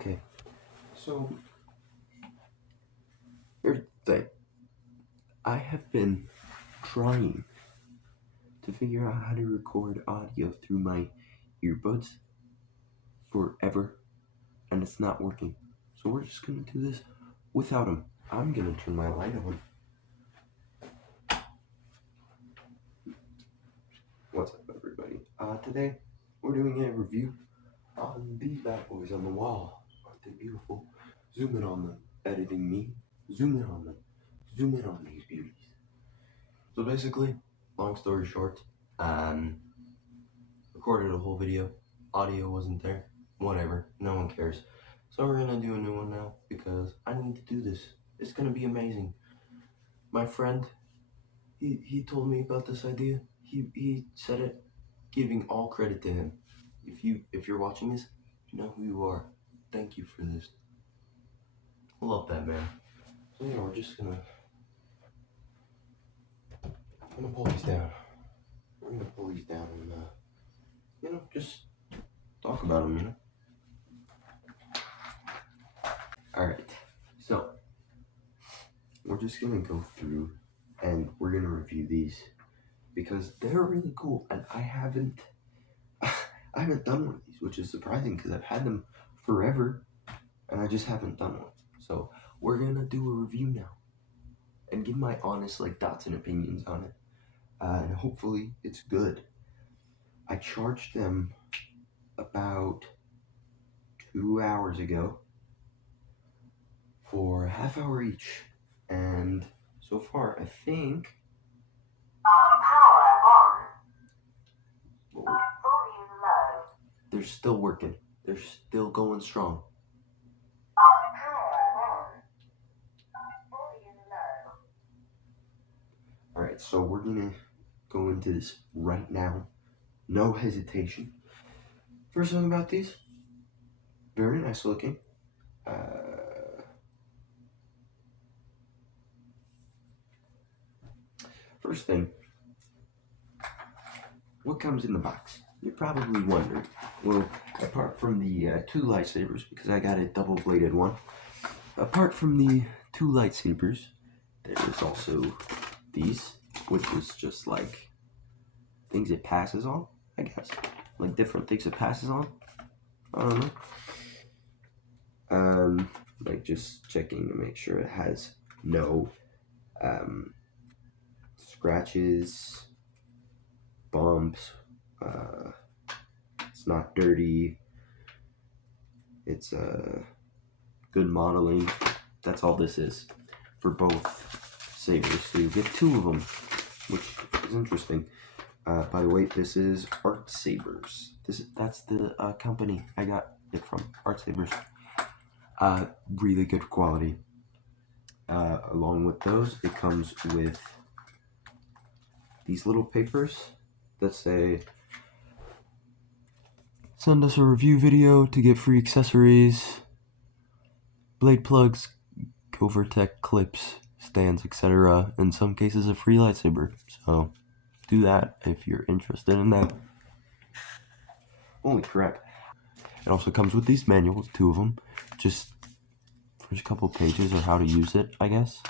Okay, so here's the thing. I have been trying to figure out how to record audio through my earbuds forever, and it's not working. So we're just gonna do this without them. I'm gonna turn my light on. What's up, everybody? Today we're doing a review on these bad boys on the wall. Aren't they beautiful? Zoom in on them. Editing me. Zoom in on them. Zoom in on these beauties. So basically, long story short, recorded a whole video. Audio wasn't there. Whatever. No one cares. So we're gonna do a new one now because I need to do this. It's gonna be amazing. My friend, he told me about this idea. He said it, giving all credit to him. If you're watching this, you know who you are. Thank you for this. I love that, man. So yeah, we're just gonna pull these down. We're gonna pull these down and just talk about them, Alright, so we're just gonna go through and we're gonna review these because they're really cool, and I haven't done one of these, which is surprising because I've had them forever and I just haven't done one. So we're gonna do a review now and give my honest thoughts and opinions on it, and hopefully it's good. I charged them about 2 hours ago for a half hour each, and so far I think they're still working. They're still going strong. Alright, so we're gonna go into this right now. No hesitation. First thing about these, very nice looking. First thing, what comes in the box? You're probably wondering. Well, apart from the 2 lightsabers, because I got a double-bladed one, apart from the 2 lightsabers, there is also these, which is just things it passes on, I guess. Different things it passes on. I don't know. Just checking to make sure it has no scratches, bumps, it's not dirty, it's good modeling. That's all this is for both sabers. So you get 2 of them, which is interesting. By the way, this is ARTSABERS. That's the company I got it from, ARTSABERS. Really good quality. Along with those, it comes with these little papers that say, send us a review video to get free accessories, blade plugs, Covertech clips, stands, etc. In some cases, a free lightsaber. So do that if you're interested in that. Holy crap. It also comes with these manuals, 2 of them. Just first couple pages are how to use it, I guess.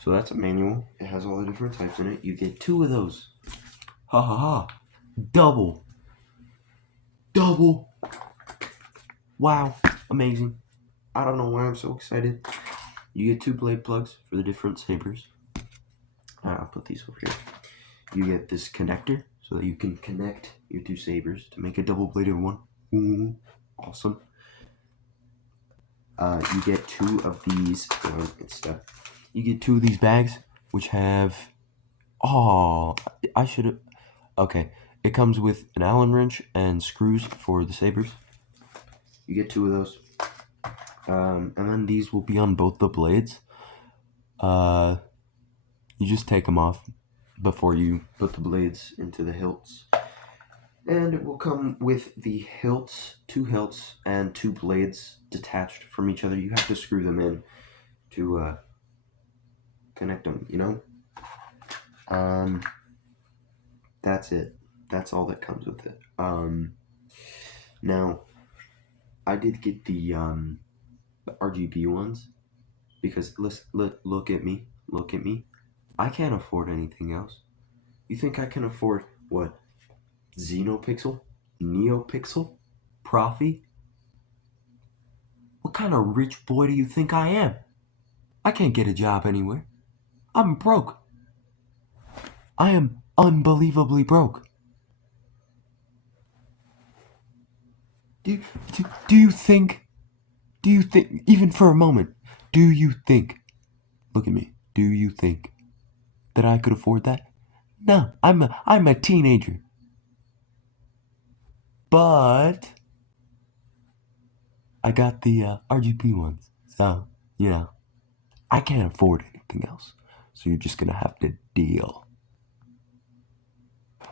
So that's a manual. It has all the different types in it. You get 2 of those. Ha ha ha. Double. Wow. Amazing. I don't know why I'm so excited. You get 2 blade plugs for the different sabers. I'll put these over here. You get this connector so that you can connect your 2 sabers to make a double-bladed one. Ooh, awesome. You get 2 of these. You get 2 of these bags, which have. Oh, I should have. Okay, it comes with an Allen wrench and screws for the sabers. You get 2 of those. And then these will be on both the blades. You just take them off before you put the blades into the hilts. And it will come with the hilts, 2 hilts, and 2 blades detached from each other. You have to screw them in to connect them, That's it. That's all that comes with it. Now I did get the RGB ones because look at me, look at me. I can't afford anything else. You think I can afford what? Xenopixel? Neopixel? Profi? What kind of rich boy do you think I am? I can't get a job anywhere. I'm broke. I am unbelievably broke. Do, do you think, even for a moment, do you think, look at me, do you think that I could afford that? No, I'm a teenager. But I got the RGB ones. So, I can't afford anything else. So you're just gonna have to deal.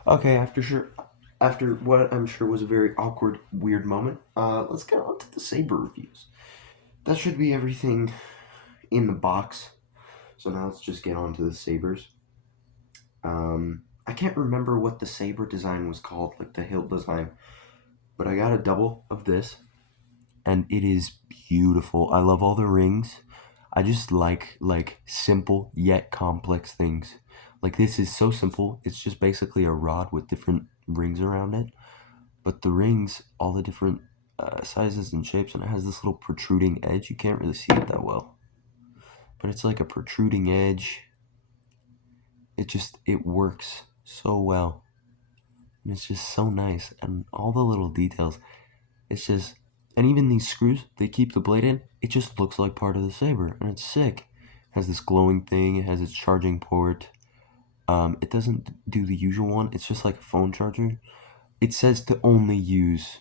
Okay, after what I'm sure was a very awkward, weird moment, let's get on to the Saber reviews. That should be everything in the box. So now let's just get on to the Sabers. I can't remember what the Saber design was called, like the hilt design, but I got a double of this, and it is beautiful. I love all the rings. I just like simple yet complex things. Like this is so simple. It's just basically a rod with different rings around it. But the rings, all the different sizes and shapes, and it has this little protruding edge. You can't really see it that well, but it's like a protruding edge. It works so well, and it's just so nice, and all the little details. It's just, and even these screws they keep the blade in. It just looks like part of the saber, and it's sick. It has this glowing thing. It has its charging port. It doesn't do the usual one. It's just like a phone charger. It says to only use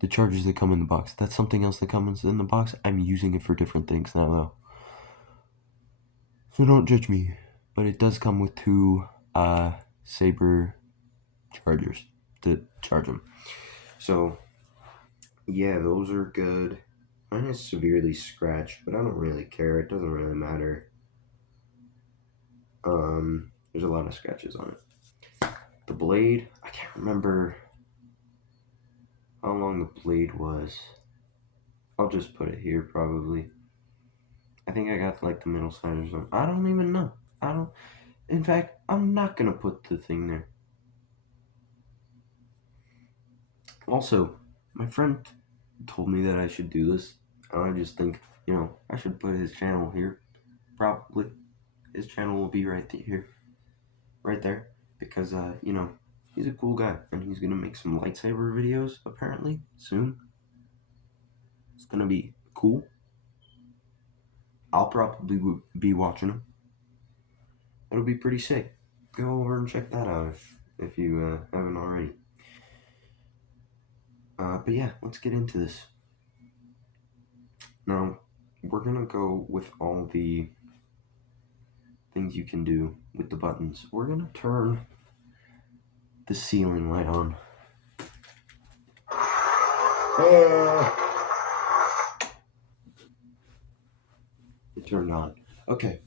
the chargers that come in the box. That's something else that comes in the box. I'm using it for different things now, though. So don't judge me. But it does come with two Saber chargers to charge them. So, yeah, those are good. Mine is severely scratched, but I don't really care. It doesn't really matter. There's a lot of scratches on it. The blade, I can't remember how long the blade was. I'll just put it here probably. I think I got like the middle side or something. I don't even know. In fact, I'm not gonna put the thing there. Also, my friend told me that I should do this. And I just think, I should put his channel here. Probably. His channel will be right here. Right there. Because, he's a cool guy. And he's gonna make some lightsaber videos, apparently, soon. It's gonna be cool. I'll probably be watching him. It'll be pretty sick. Go over and check that out if you haven't already. But yeah, let's get into this. Now, we're gonna go with all the things you can do with the buttons. We're gonna turn the ceiling light on. It turned on. Okay,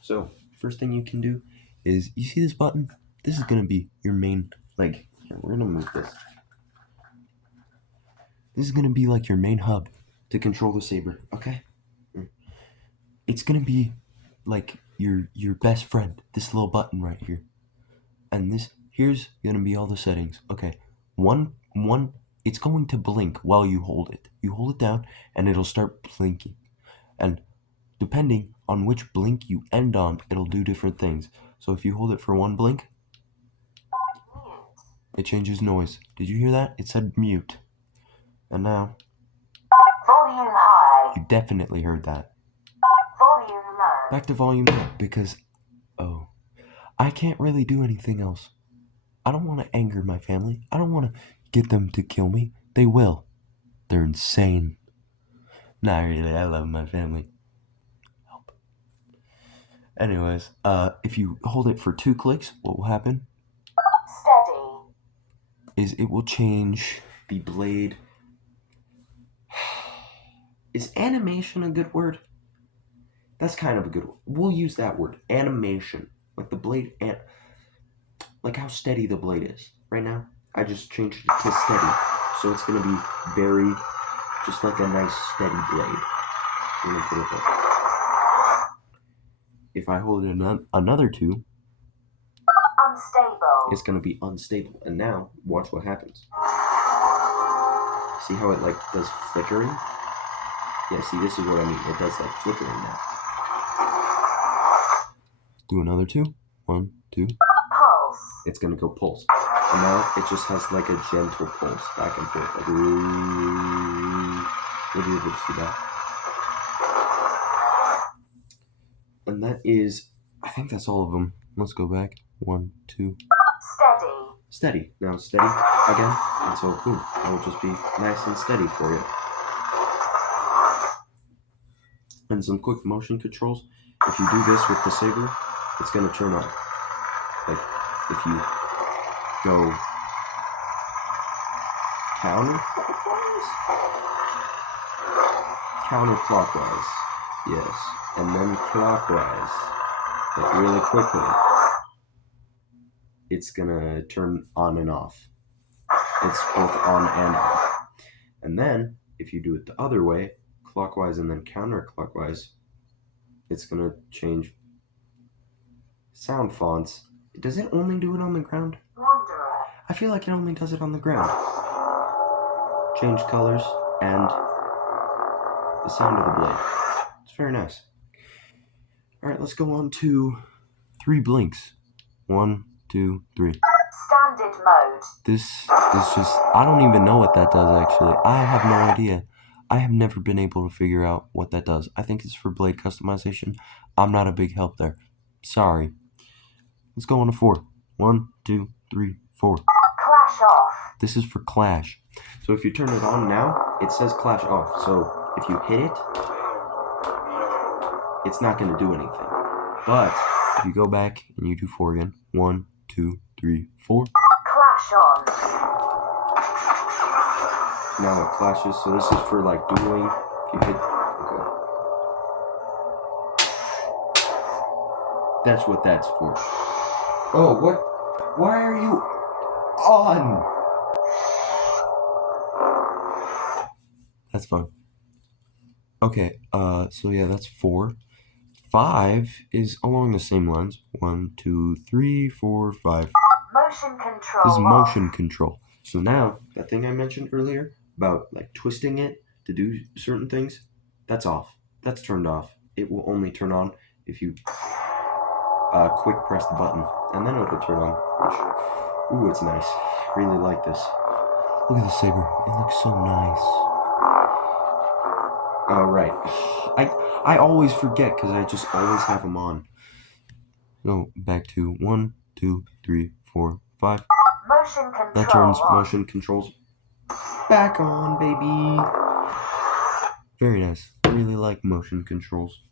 so first thing you can do is, you see this button? This is gonna be your main, like, here, we're gonna move this. This is gonna be like your main hub to control the saber, okay? It's gonna be like your best friend, this little button right here. And here's gonna be all the settings. Okay, one, it's going to blink while you hold it. You hold it down and it'll start blinking. And depending on which blink you end on, it'll do different things. So if you hold it for one blink, it changes noise. Did you hear that? It said mute. And now, volume high. You definitely heard that. Volume low. Back to volume low, because, I can't really do anything else. I don't want to anger my family. I don't want to get them to kill me. They will. They're insane. Not really, I love my family. Help. Anyways, if you hold it for 2 clicks, what will happen? Steady. Is it will change the blade. Is animation a good word? That's kind of a good word. We'll use that word. Animation. Like the blade like how steady the blade is right now. I just changed it to steady, so it's gonna be very, just like a nice steady blade. I'm gonna put it there. If I hold it another 2, Unstable. it's gonna be unstable. And now, watch what happens. See how it like does flickering? Yeah, see, this is what I mean. It does like flickering now. Do another 2. 1, 2. Pulse. It's gonna go pulse. And now it just has like a gentle pulse back and forth. Like, ooh. You'll be able to see that. And that is, I think that's all of them. Let's go back. 1, 2. Steady. Steady. Now steady again. And so, boom. It will just be nice and steady for you. And some quick motion controls. If you do this with the saber, it's going to turn on. Like, if you go counterclockwise, yes, and then clockwise, like really quickly, it's going to turn on and off. It's both on and off. And then, if you do it the other way, clockwise and then counterclockwise, it's going to change sound fonts. Does it only do it on the ground? Wanderer. I feel like it only does it on the ground. Change colors and the sound of the blade. It's very nice. Alright, let's go on to 3 blinks. 1, 2, 3. Standard mode. This is just, I don't even know what that does actually. I have no idea. I have never been able to figure out what that does. I think it's for blade customization. I'm not a big help there. Sorry. Let's go on to 4. 1, 2, 3, 4. Clash off. This is for clash. So if you turn it on now, it says clash off. So if you hit it, it's not going to do anything. But if you go back and you do 4 again, 1, 2, 3, 4. Clash on. Now it clashes. So this is for like dueling. If you hit, okay. That's what that's for. Oh, what? Why are you on? That's fun. Okay, so yeah, that's 4. 5 is along the same lines. 1, 2, 3, 4, 5. Motion control. This is motion control. So now, that thing I mentioned earlier about like twisting it to do certain things, that's off. That's turned off. It will only turn on if you quick press the button, and then it'll turn on. Ooh, it's nice. Really like this. Look at the saber. It looks so nice. Alright. I always forget because I just always have them on. Go back to 1, 2, 3, 4, 5. Motion control. That turns motion controls back on, baby. Very nice. Really like motion controls.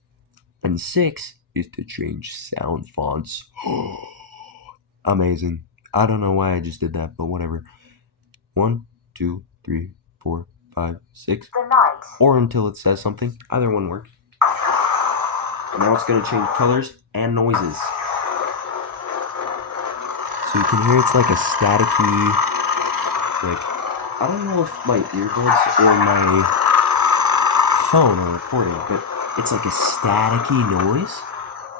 And 6 is to change sound fonts. Amazing. I don't know why I just did that, but whatever. 1, 2, 3, 4, 5, 6. The night. Or until it says something. Either one works. And now it's going to change colors and noises. So you can hear it's like a staticky, like, I don't know if my earbuds or my phone are recording, but it's like a staticky noise,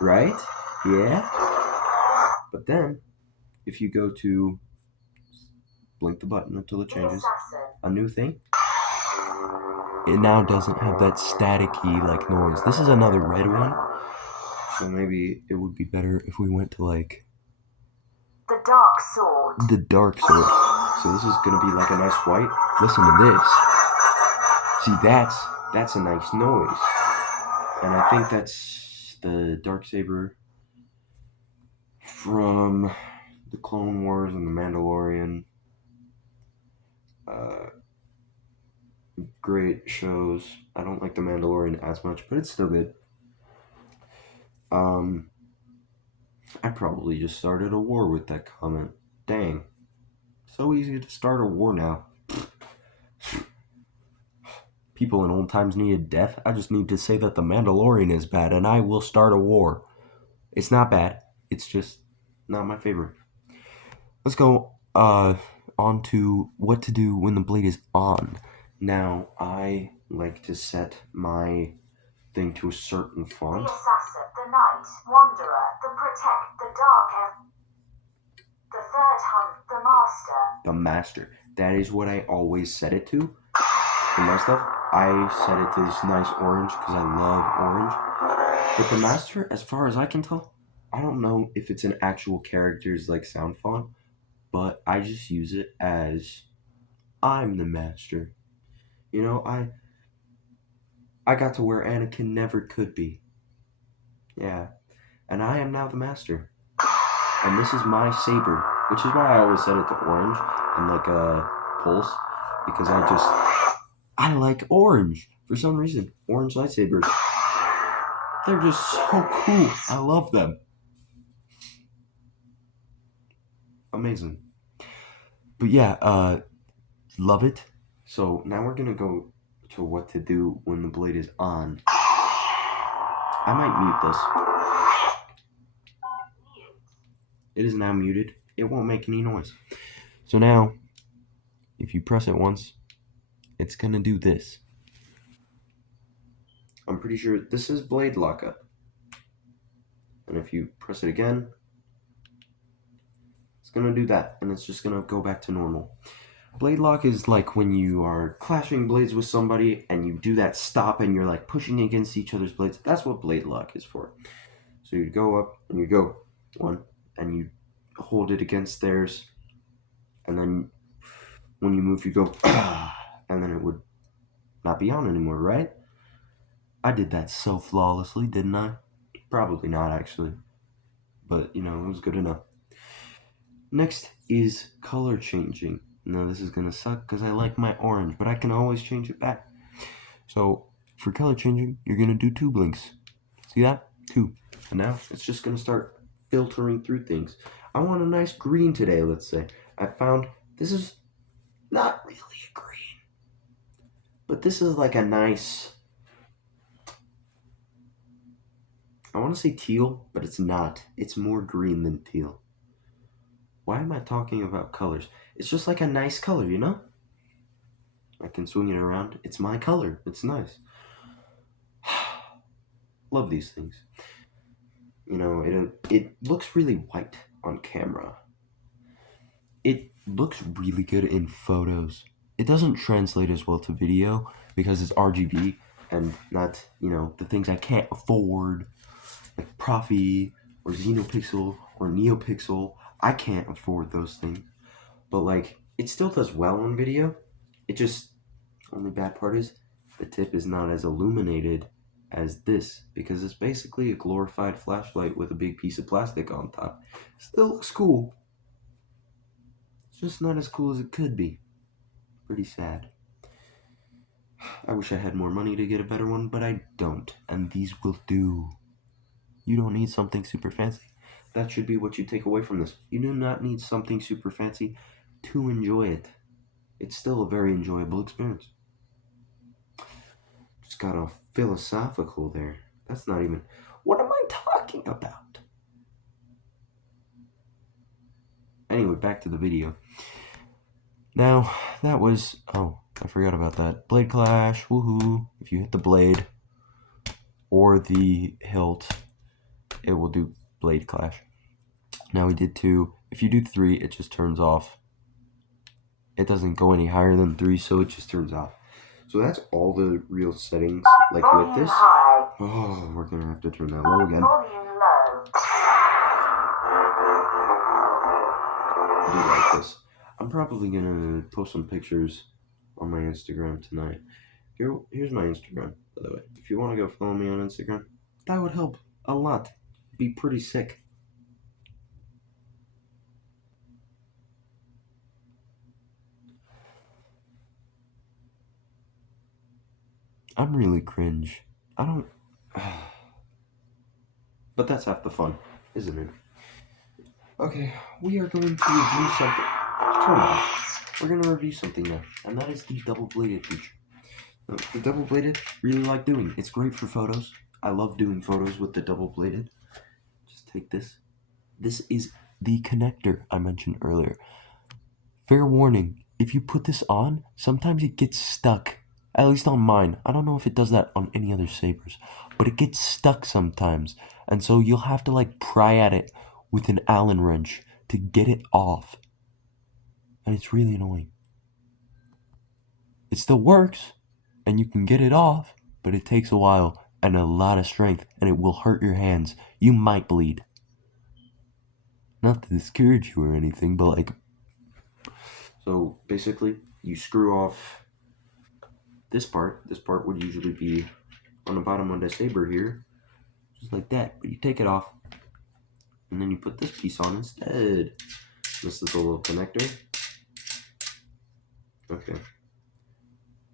right? Yeah? But then, if you go to blink the button until it changes, a new thing, it now doesn't have that staticky like noise. This is another red one, so maybe it would be better if we went to like The dark sword. the dark sword. So this is gonna be like a nice white. Listen to this. See, that's a nice noise, and I think that's the dark saber from the Clone Wars and the Mandalorian. Great shows. I don't like the Mandalorian as much, but it's still good. I probably just started a war with that comment. Dang. So easy to start a war now. People in old times needed death. I just need to say that the Mandalorian is bad, and I will start a war. It's not bad. It's just not my favorite. let's go on to what to do when the blade is on. Now, I like to set my thing to a certain The font. assassin, the knight, wanderer, the protect, the dark, the third hunt, the master. The master. That is what I always set it to. For my stuff, I set it to this nice orange because I love orange. But the master, as far as I can tell, I don't know if it's an actual character's like sound font, but I just use it as I'm the master. You know, I got to where Anakin never could be. Yeah. And I am now the master. And this is my saber, which is why I always set it to orange and like a pulse, because I like orange for some reason. Orange lightsabers. They're just so cool. I love them. Amazing. But yeah, love it. So now we're gonna go to what to do when the blade is on. I might mute this. It is now muted. It won't make any noise. So now, if you press it once, it's gonna do this. I'm pretty sure this is blade lockup. And if you press it again, it's gonna do that, and it's just gonna go back to normal. Blade lock is like when you are clashing blades with somebody and you do that stop and you're like pushing against each other's blades. That's what blade lock is for. So you go up and you go one and you hold it against theirs, and then when you move you go and then it would not be on anymore, right? I did that so flawlessly, didn't I? Probably not actually, but you know, it was good enough. Next is color changing. Now this is gonna suck because I like my orange, but I can always change it back. So for color changing, you're gonna do 2 blinks. See that? 2. And now it's just gonna start filtering through things. I want a nice green today, let's say. I found this is not really a green, but this is like a nice, I want to say teal, but it's not. It's more green than teal. Why am I talking about colors? It's just like a nice color, you know? I can swing it around. It's my color. It's nice. Love these things. You know, it looks really white on camera. It looks really good in photos. It doesn't translate as well to video because it's RGB and not, you know, the things I can't afford, like Profi or Xenopixel or NeoPixel. I can't afford those things. But like, it still does well on video. It just, only bad part is the tip is not as illuminated as this because it's basically a glorified flashlight with a big piece of plastic on top. Still looks cool. It's just not as cool as it could be. Pretty sad. I wish I had more money to get a better one, but I don't. And these will do. You don't need something super fancy. That should be what you take away from this. You do not need something super fancy to enjoy it. It's still a very enjoyable experience. Just got all philosophical there. That's not even... What am I talking about? Anyway, back to the video. Now, that was... Oh, I forgot about that. Blade clash, woohoo. If you hit the blade or the hilt, it will do blade clash. Now we did 2. If you do 3, it just turns off. It doesn't go any higher than 3, so it just turns off. So that's all the real settings, like with this. Oh, we're gonna have to turn that low again. I do like this. I'm probably gonna post some pictures on my Instagram tonight. Here's my Instagram, by the way. If you want to go follow me on Instagram, that would help a lot. Be pretty sick. I'm really cringe. I don't... But that's half the fun, isn't it? Okay, we are going to review something. Turn off. We're going to review something now, and that is the double-bladed feature. Now, the double-bladed, really like doing. It's great for photos. I love doing photos with the double-bladed. Just take this. This is the connector I mentioned earlier. Fair warning, if you put this on, sometimes it gets stuck. At least on mine. I don't know if it does that on any other sabers, but it gets stuck sometimes. And so you'll have to like pry at it with an Allen wrench to get it off. And it's really annoying. It still works, and you can get it off, but it takes a while and a lot of strength, and it will hurt your hands. You might bleed. Not to discourage you or anything, but like... So basically, you screw off this part. This part would usually be on the bottom of the saber here, just like that. But you take it off, and then you put this piece on instead. This is a little connector. Okay.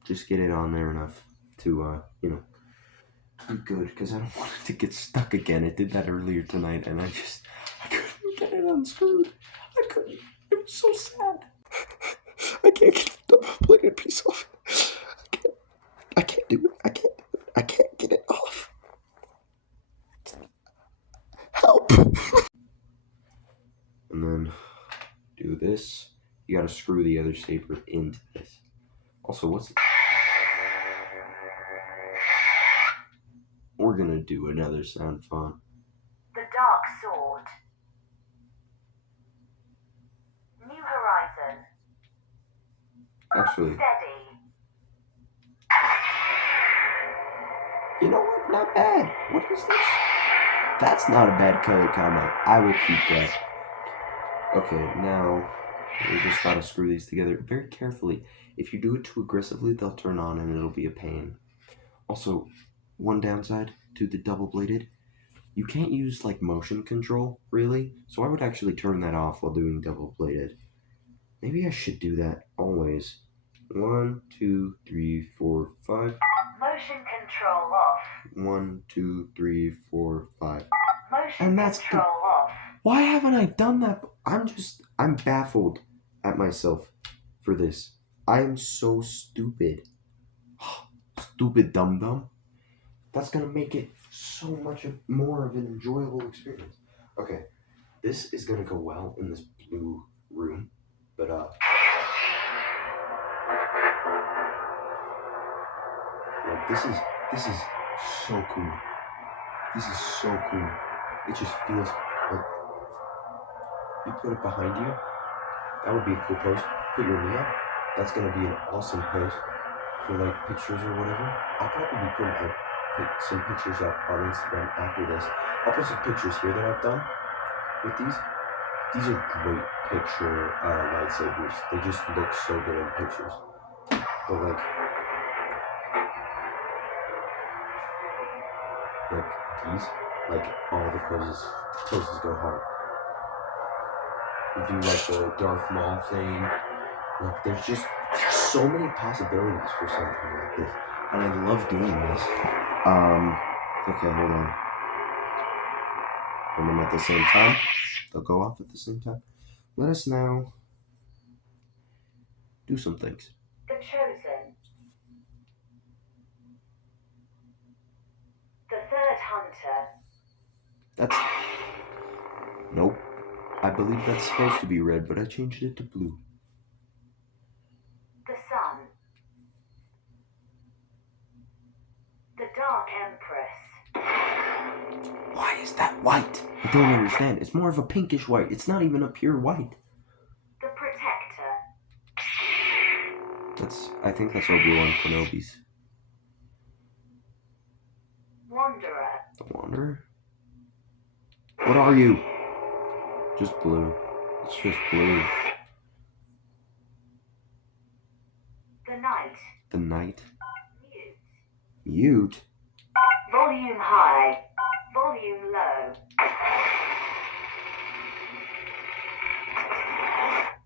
Just get it on there enough to, be good, because I don't want it to get stuck again. It did that earlier tonight, and I couldn't get it unscrewed. I couldn't. It was so sad. I can't get the double-bladed piece off. I can't do it. I can't get it off. Help! And then do this. You gotta screw the other saber into this. Also, we're gonna do another sound font. The Dark Sword. New Horizon. Actually, Steady. you know what? Not bad. What is this? That's not a bad color combo. I will keep that. Okay, now we just gotta screw these together very carefully. If you do it too aggressively, they'll turn on and it'll be a pain. Also, one downside to the double-bladed, you can't use like motion control, really. So I would actually turn that off while doing double-bladed. Maybe I should do that always. 1, 2, 3, 4, 5. Motion control off. 1, 2, 3, 4, 5. Motion And that's control off. Why haven't I done that? I'm baffled at myself for this. I am so stupid. Stupid dum-dum. That's gonna make it so much more of an enjoyable experience. Okay, this is gonna go well in this blue room, but like this is so cool. This is so cool. It just feels like you put it behind you. That would be a cool pose. Put your knee up. That's gonna be an awesome pose for like pictures or whatever. I'll probably put some pictures up on Instagram after this. I'll put some pictures here that I've done with these. These are great picture lightsabers. They just look so good in pictures. But like these, like all the poses go hard. You do like the Darth Maul thing. Like there's so many possibilities for something like this, and I love doing this. Okay, hold on. Put them at the same time. They'll go off at the same time. Let us now do some things. The Chosen. The Third Hunter. Nope. I believe that's supposed to be red, but I changed it to blue. The Sun. The Dark Empress. Why is that white? I don't understand. It's more of a pinkish white. It's not even a pure white. The Protector. I think that's Obi-Wan Kenobi's. Wanderer. The Wanderer? What are you? Just blue. It's just blue. The Knight. The Knight? Mute. Mute? Volume high. Volume low.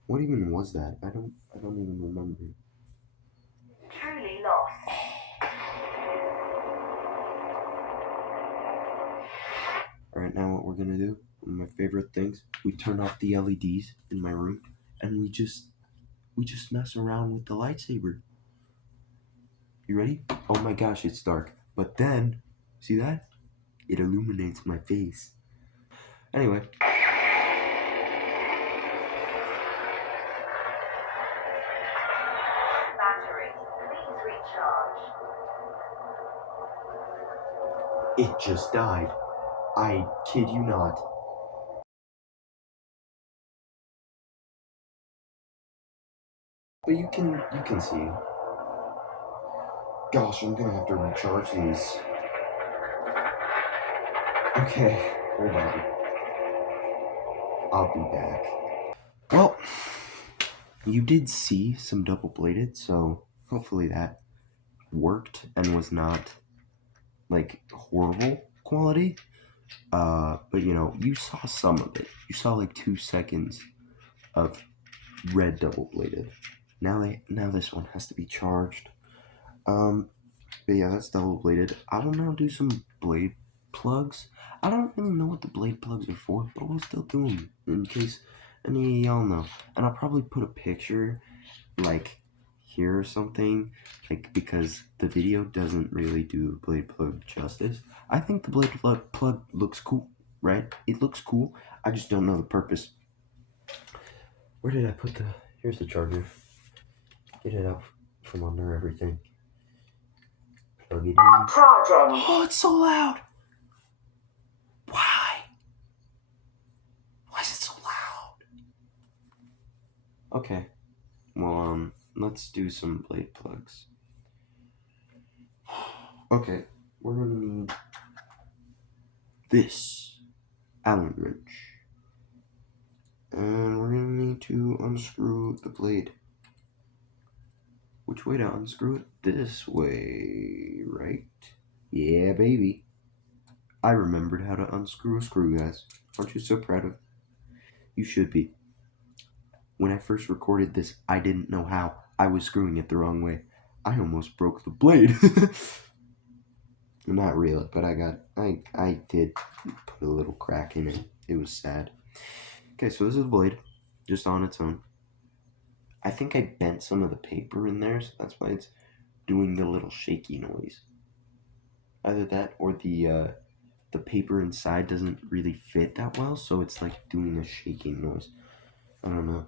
What even was that? I don't even remember. Truly lost. Alright, now what we're gonna do, one of my favorite things, we turn off the LEDs in my room and we just mess around with the lightsaber. You ready? Oh my gosh, it's dark. But then, see that? It illuminates my face. Anyway, It just died. I kid you not. But you can see. Gosh, I'm gonna have to recharge these. Okay, hold on. I'll be back. Well, you did see some double-bladed, so hopefully that worked and was not like horrible quality. But you know, you saw some of it. You saw like 2 seconds of red double-bladed. Now this one has to be charged. But yeah, that's double-bladed. I will now do some blade plugs. I don't really know what the blade plugs are for, but we'll still do them in case any of y'all know. And I'll probably put a picture like here or something, like, because the video doesn't really do blade plug justice. I think the blade plug looks cool, right? It looks cool. I just don't know the purpose. Where did I put the... Here's the charger. Get it out from under everything. Plug it in. Charging. Oh, it's so loud. Why? Why is it so loud? Okay. Well, let's do some blade plugs. Okay, we're gonna need this Allen wrench. And we're gonna need to unscrew the blade. Which way to unscrew it? This way, right? Yeah, baby. I remembered how to unscrew a screw, guys. Aren't you so proud of me? You should be. When I first recorded this, I didn't know how. I was screwing it the wrong way. I almost broke the blade. Not really, but I did put a little crack in it. It was sad. Okay, so this is the blade, just on its own. I think I bent some of the paper in there, so that's why it's doing the little shaky noise. Either that or the paper inside doesn't really fit that well, so it's like doing a shaking noise. I don't know.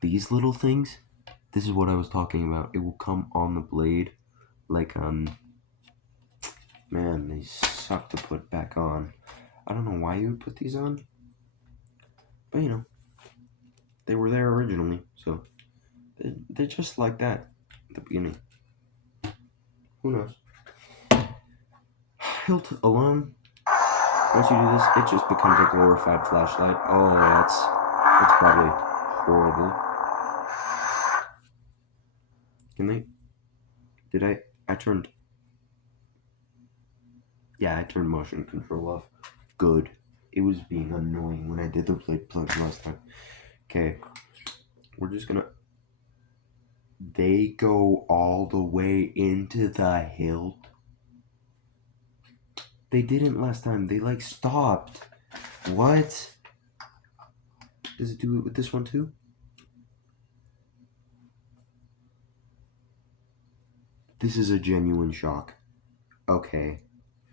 These little things, this is what I was talking about. It will come on the blade like, man, they suck to put back on. I don't know why you would put these on, but you know, they were there originally, so they're just like that at the beginning. Who knows? Hilt alone, once you do this, it just becomes a glorified flashlight. Oh, that's probably horrible. I turned motion control off. Good. It was being annoying when I did the blade plugs last time. Okay, we're just gonna... They go all the way into the hilt. They didn't last time. They like stopped. What? Does it do it with this one too? This is a genuine shock. Okay.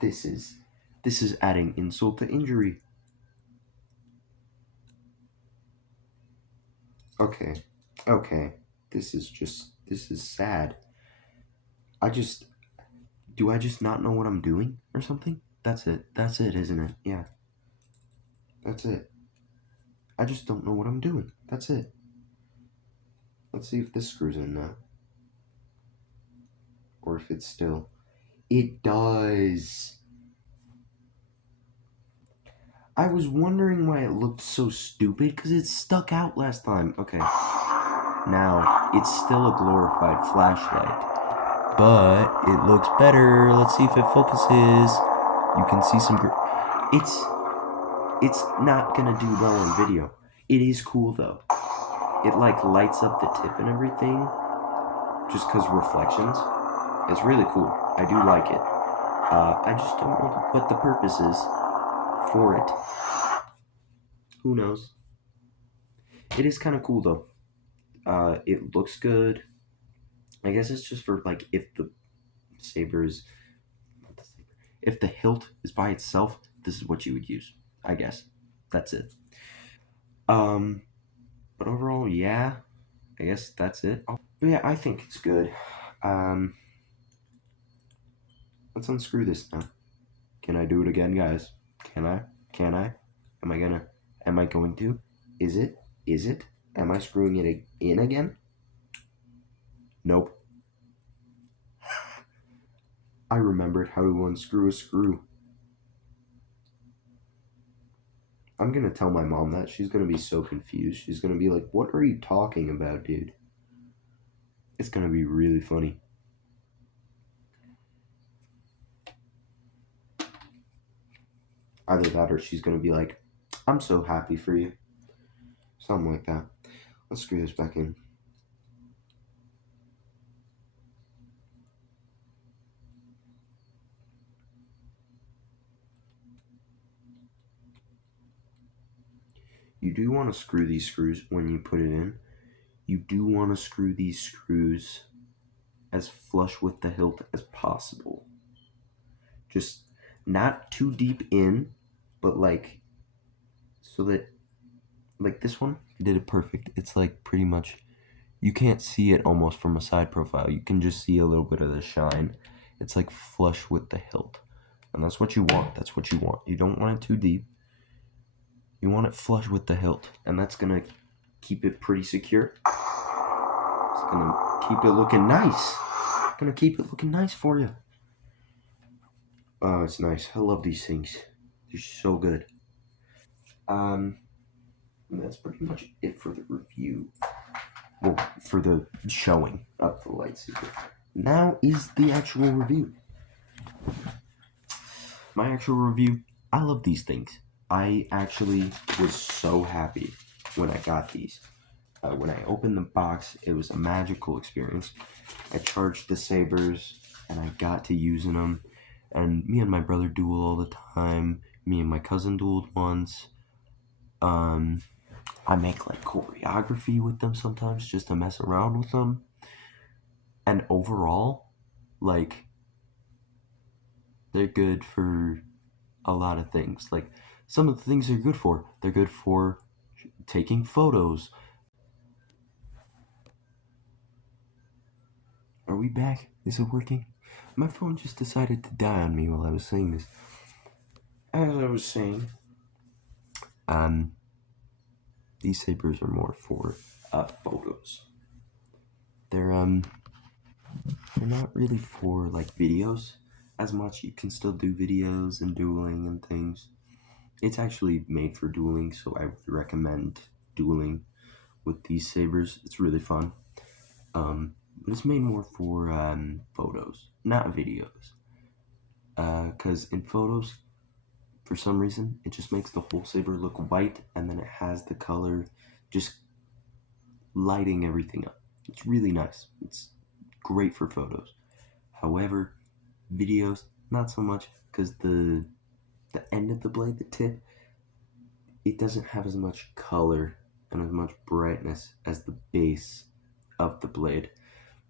This is adding insult to injury. Okay. This is sad. Do I just not know what I'm doing or something? That's it, isn't it? Yeah. That's it. I just don't know what I'm doing. That's it. Let's see if this screws in now. Or if it's still... It does! I was wondering why it looked so stupid, because it stuck out last time. Okay. Now, it's still a glorified flashlight. But it looks better. Let's see if it focuses. You can see some... It's not gonna do well on video. It is cool, though. It, like, lights up the tip and everything. Just because reflections. It's really cool. I do like it. I just don't know what the purpose is for it. Who knows? It is kind of cool, though. It looks good. I guess it's just for, like, if the hilt is by itself, this is what you would use. I guess. That's it. But overall, yeah. I guess that's it. But yeah, I think it's good. Let's unscrew this now. Can I do it again, guys? Can I? Can I? Am I going to? Is it? Am I screwing it in again? Nope. I remembered how to unscrew a screw. I'm gonna tell my mom that. She's gonna be so confused. She's gonna be like, what are you talking about, dude? It's gonna be really funny. Either that or she's gonna be like, I'm so happy for you. Something like that. Let's screw this back in. You do want to screw these screws when you put it in. You do want to screw these screws as flush with the hilt as possible. Just not too deep in, but like, so that, like this one, I did it perfect. It's like pretty much, you can't see it almost from a side profile. You can just see a little bit of the shine. It's like flush with the hilt. And that's what you want. That's what you want. You don't want it too deep. You want it flush with the hilt. And that's going to keep it pretty secure. It's going to keep it looking nice. It's going to keep it looking nice for you. Oh, it's nice. I love these things. They're so good. That's pretty much it for the review. Well, for the showing of the lightsaber. Now is the actual review. My actual review, I love these things. I actually was so happy when I got these. When I opened the box, it was a magical experience. I charged the sabers, and I got to using them. And me and my brother duel all the time. Me and my cousin dueled once. I make like choreography with them sometimes just to mess around with them. And overall, like, they're good for a lot of things. Like, some of the things they're good for. They're good for taking photos. Are we back? Is it working? My phone just decided to die on me while I was saying this. As I was saying, these sabers are more for photos. They're not really for like videos as much. You can still do videos and dueling and things. It's actually made for dueling, so I would recommend dueling with these sabers. It's really fun. But it's made more for photos, not videos. Because in photos, for some reason, it just makes the whole saber look white, and then it has the color just lighting everything up. It's really nice. It's great for photos. However, videos, not so much, because the end of the blade, the tip, it doesn't have as much color and as much brightness as the base of the blade,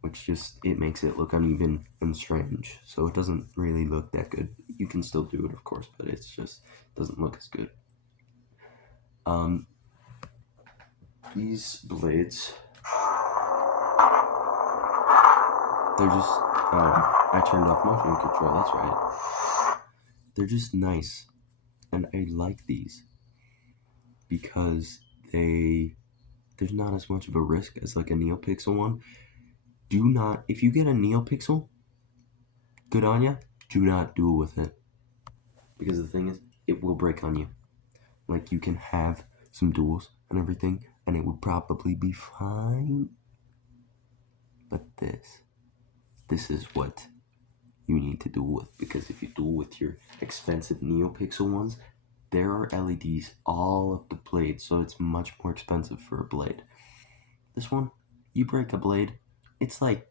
which just, it makes it look uneven and strange. So it doesn't really look that good. You can still do it, of course, but it's just doesn't look as good. These blades, they're just, I turned off motion control, that's right. They're just nice, and I like these because there's not as much of a risk as like a NeoPixel one. Do not, if you get a NeoPixel, good on ya, do not duel with it. Because the thing is, it will break on you. Like, you can have some duels and everything, and it would probably be fine. But this is what you need to duel with. Because if you duel with your expensive NeoPixel ones, there are LEDs all up the blade, so it's much more expensive for a blade. This one, you break a blade, it's like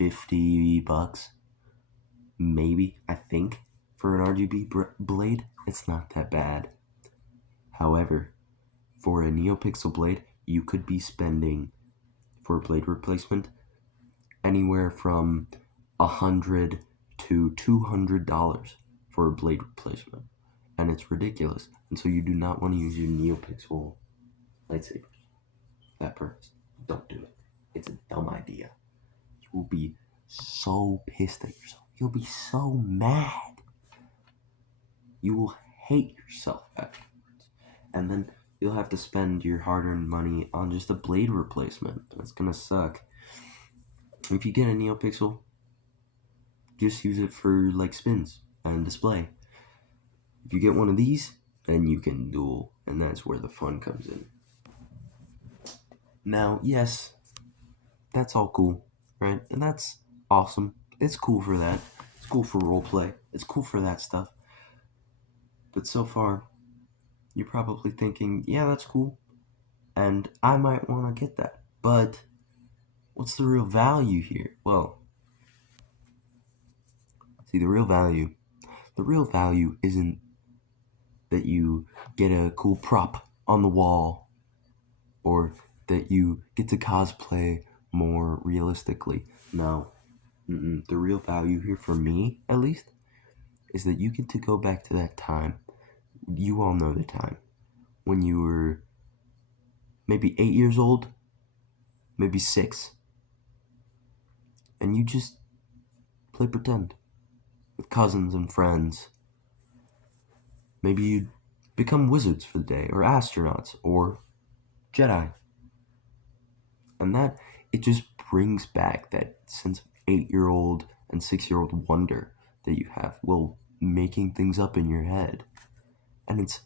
$50, maybe, I think, for an RGB blade. It's not that bad. However, for a NeoPixel blade, you could be spending, for a blade replacement, anywhere from $100 to $200 for a blade replacement. And it's ridiculous. And so you do not want to use your NeoPixel lightsabers for that purpose. Don't do it. It's a dumb idea. You will be so pissed at yourself. You'll be so mad. You will hate yourself afterwards. And then you'll have to spend your hard-earned money on just a blade replacement. That's gonna suck. If you get a NeoPixel, just use it for like spins and display. If you get one of these, then you can duel, and that's where the fun comes in. Now, yes, that's all cool, right? And that's awesome. It's cool for that. It's cool for roleplay. It's cool for that stuff. But so far, you're probably thinking, yeah, that's cool, and I might want to get that. But what's the real value here? Well, see, the real value isn't that you get a cool prop on the wall or that you get to cosplay more realistically. No. The real value here, for me at least, is that you get to go back to that time. You all know the time when you were maybe 8 years old, maybe 6, and you just play pretend with cousins and friends. Maybe you'd become wizards for the day, or astronauts, or Jedi. And that, it just brings back that sense of 8-year-old and 6-year-old wonder that you have while making things up in your head. And it's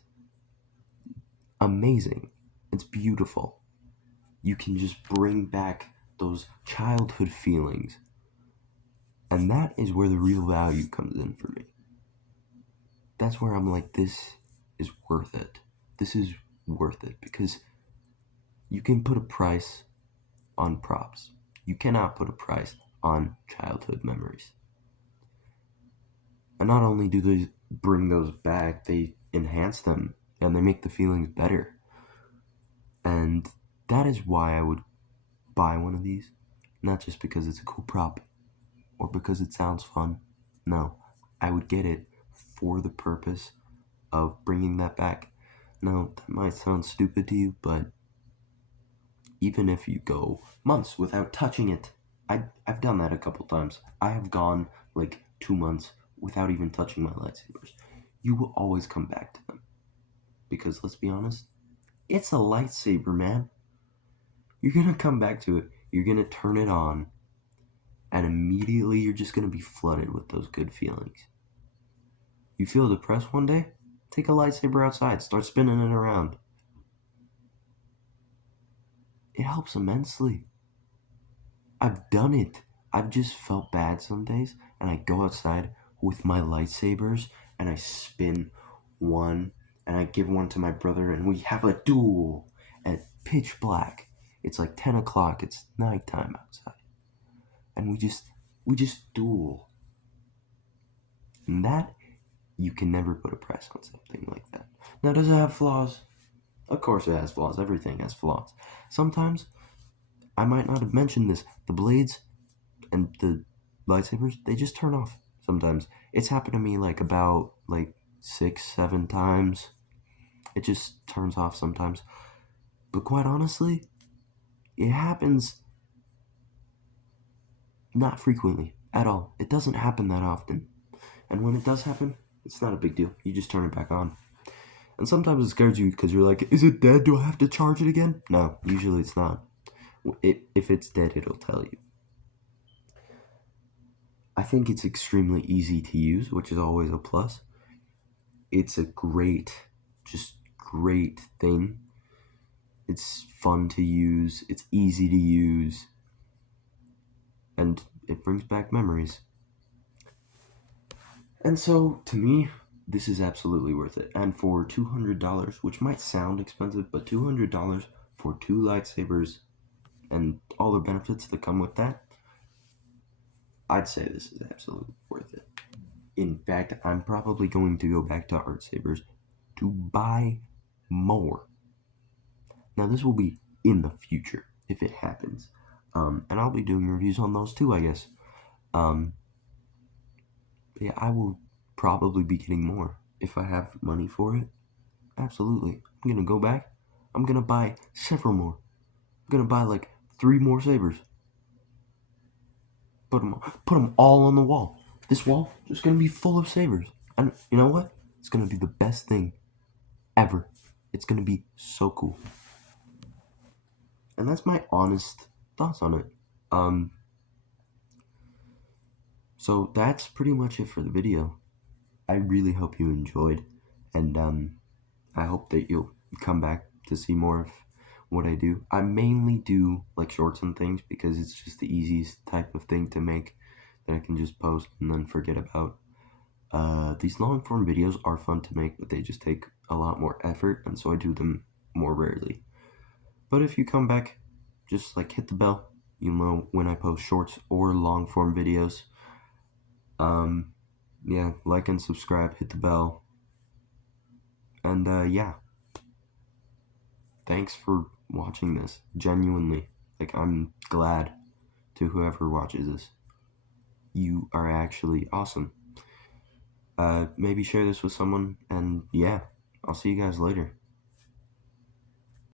amazing. It's beautiful. You can just bring back those childhood feelings. And that is where the real value comes in for me. That's where I'm like, this is worth it. This is worth it because you can put a price on props. You cannot put a price on childhood memories. And not only do they bring those back, they enhance them and they make the feelings better. And that is why I would buy one of these. Not just because it's a cool prop or because it sounds fun. No, I would get it for the purpose of bringing that back. Now, that might sound stupid to you, but even if you go months without touching it, I've done that a couple times. I have gone like 2 months without even touching my lightsabers. You will always come back to them. Because let's be honest, it's a lightsaber, man. You're gonna come back to it, you're gonna turn it on, and immediately you're just gonna be flooded with those good feelings. You feel depressed one day? Take a lightsaber outside, start spinning it around. It helps immensely. I've done it. I've just felt bad some days, and I go outside with my lightsabers, and I spin one, and I give one to my brother, and we have a duel at pitch black. It's like 10 o'clock. It's nighttime outside, and we just duel. And that, you can never put a price on something like that. Now, does it have flaws? Of course it has flaws. Everything has flaws. Sometimes, I might not have mentioned this, the blades and the lightsabers, they just turn off sometimes. It's happened to me about 6, 7 times. It just turns off sometimes. But quite honestly, it happens not frequently at all. It doesn't happen that often. And when it does happen, it's not a big deal. You just turn it back on. And sometimes it scares you because you're like, is it dead? Do I have to charge it again? No, usually it's not. If it's dead, it'll tell you. I think it's extremely easy to use, which is always a plus. It's a great thing. It's fun to use. It's easy to use. And it brings back memories. And so, to me, this is absolutely worth it. And for $200, which might sound expensive, but $200 for 2 lightsabers and all the benefits that come with that, I'd say this is absolutely worth it. In fact, I'm probably going to go back to ARTSABERS to buy more. Now, this will be in the future, if it happens. And I'll be doing reviews on those too, I guess. Yeah, I will probably be getting more if I have money for it. Absolutely. I'm going to go back. I'm going to buy several more. I'm going to buy 3 more sabers. Put them all on the wall. this wall just gonna be full of sabers. And you know what? It's gonna be the best thing ever. It's gonna be so cool. And that's my honest thoughts on it. So that's pretty much it for the video. I really hope you enjoyed, and I hope that you'll come back to see more of what I do. I mainly do like shorts and things because it's just the easiest type of thing to make that I can just post and then forget about. These long form videos are fun to make, but they just take a lot more effort, and so I do them more rarely. But if you come back, just like hit the bell. You'll know when I post shorts or long form videos. Yeah, like and subscribe, hit the bell. And yeah, thanks for watching this. Genuinely, like, I'm glad to whoever watches this. You are actually awesome. Maybe share this with someone, and yeah, I'll see you guys later.